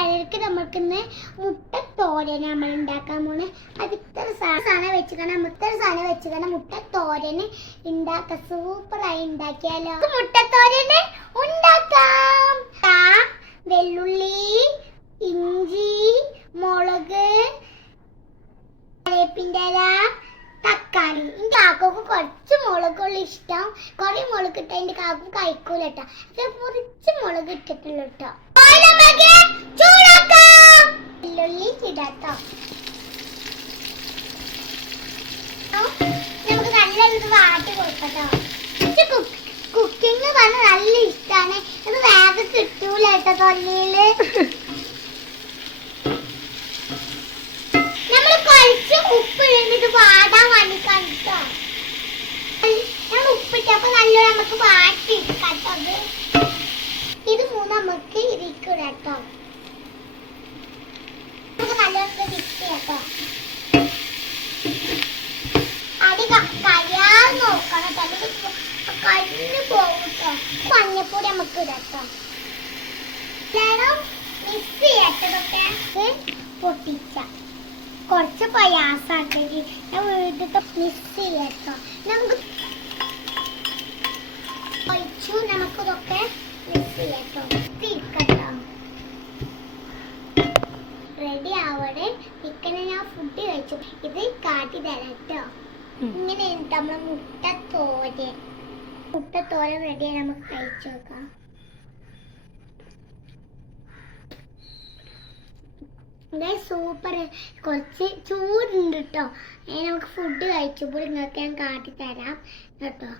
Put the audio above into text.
കൂട്ടുകാർക്ക് നമുക്കിന്ന് മുട്ടത്തോരൻ നമ്മൾ ഉണ്ടാക്കാൻ പോണ്. അത് ഇത്ര സാധനം വെച്ചുകൊണ്ട് മുട്ടത്തോരന് ഉണ്ടാക്കാം. സൂപ്പറായി ഉണ്ടാക്കിയാലോ. മുട്ടത്തോരന് ഉണ്ടാക്കാം. വെള്ളുള്ളി, ഇഞ്ചി, മുളക്, വേപ്പിൻ്റെ ഇല, തക്കാളി. എൻ്റെ കാക്കൊക്കെ കുറച്ച് മുളകുള്ള ഇഷ്ടം. കുറെ മുളക് ഇട്ട എൻ്റെ കാക്കും കഴിക്കൂല കേട്ടോ. കുറച്ച് മുളക് ഇട്ടിട്ടുള്ളൂ കേട്ടോ. വെള്ളുള്ളി ഇടാട്ടോ. നമുക്ക് നല്ല ഇത് വാട്ടി കൊടുക്കട്ടോ. കുക്കിംഗ് പറഞ്ഞ നല്ല ഇഷ്ടമാണ്. ഇത് വേഗം കിട്ടൂല കേട്ടോ തൊല്ലിയില്. നമ്മൾ കുറച്ച് ഉപ്പ് ഇടുന്നത് വാടാൻ വേണ്ടിക്കാണ് കേട്ടോ. നമ്മൾ ഉപ്പിട്ടപ്പോ നല്ല നമുക്ക് വാട്ടി എടുക്കാട്ടോ. ഇത് നമുക്ക് ഇരിക്കൂല കേട്ടോ. നമുക്ക് നല്ലോണം മിക്സ് ചെയ്യാട്ടോ. അടി കഴിയാതെ നോക്കണം കേട്ടോ. കരിഞ്ഞു പോകും കേട്ടോ. മഞ്ഞപ്പൊടി നമുക്ക് ഇടാട്ടോ. മിക്സ് ചെയ്യട്ടതൊക്കെ പൊട്ടിച്ച കുറച്ച് പ്രയാസാക്കി ഞാൻ വീട്ടിൽ മിക്സ് ചെയ്യട്ടോ. നമുക്ക് ഒഴിച്ചു നമുക്കിതൊക്കെ മിക്സ് ചെയ്യട്ടോ. ഇരിക്കട്ടോ. റെഡി ആവട്ടെ. ചിക്കനെ ഞാൻ ഫുഡ് കഴിച്ചു. ഇത് കാട്ടി തരാം കേട്ടോ. ഇങ്ങനെ നമ്മളെ മുട്ടത്തോരൻ റെഡിയായി. നമുക്ക് കഴിച്ചു നോക്കാം. സൂപ്പർ. കുറച്ച് ചൂടുണ്ട് കേട്ടോ. നമുക്ക് ഫുഡ് കഴിച്ചപ്പോൾ നിങ്ങൾക്ക് ഞാൻ കാട്ടി തരാം കേട്ടോ.